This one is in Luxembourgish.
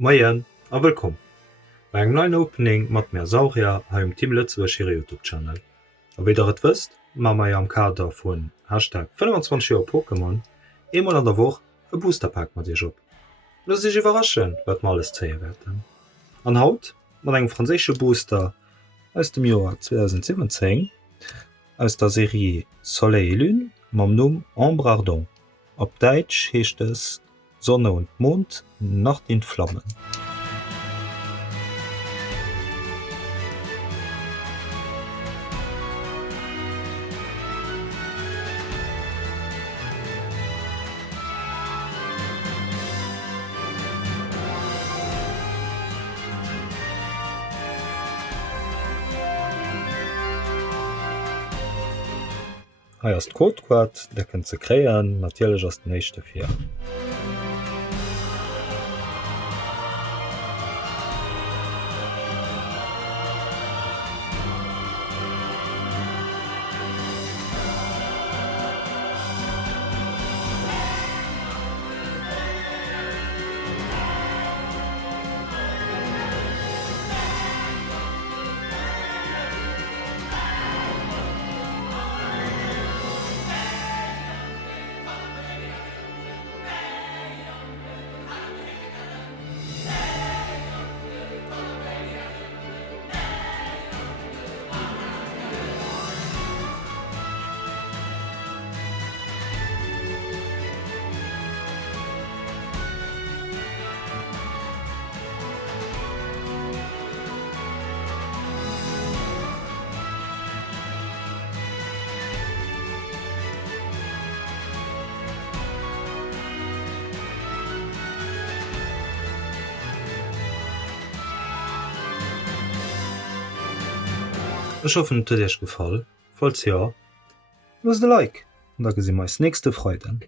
Moien a wëllkom. Bei eng neuen Opening mat Meer Sauria ha im Team Lëtzebuerg hire YouTube-Channel. A wéi et wëst, ma meier am Kader vun #25 Pokémon emal an der Woch e Boosterpack mat Dich op. Lass Dich iwwerraschen, wat ma alles zeie werden. An Haut mat eng franzésche Booster aus dem Joer 2017 aus der Serie Soleil et Lune mam Numm Ombre Ardent. Op Deitsch heecht es Sonne und Mond, Nacht in Flammen. Hei ass d'Codequad, der kën ze kréieren, natielech ass d'néischte fir. Ech hoffen et huet Dich gefall. Falls ja, lass de Like, da gesinn meist nächste Freuden.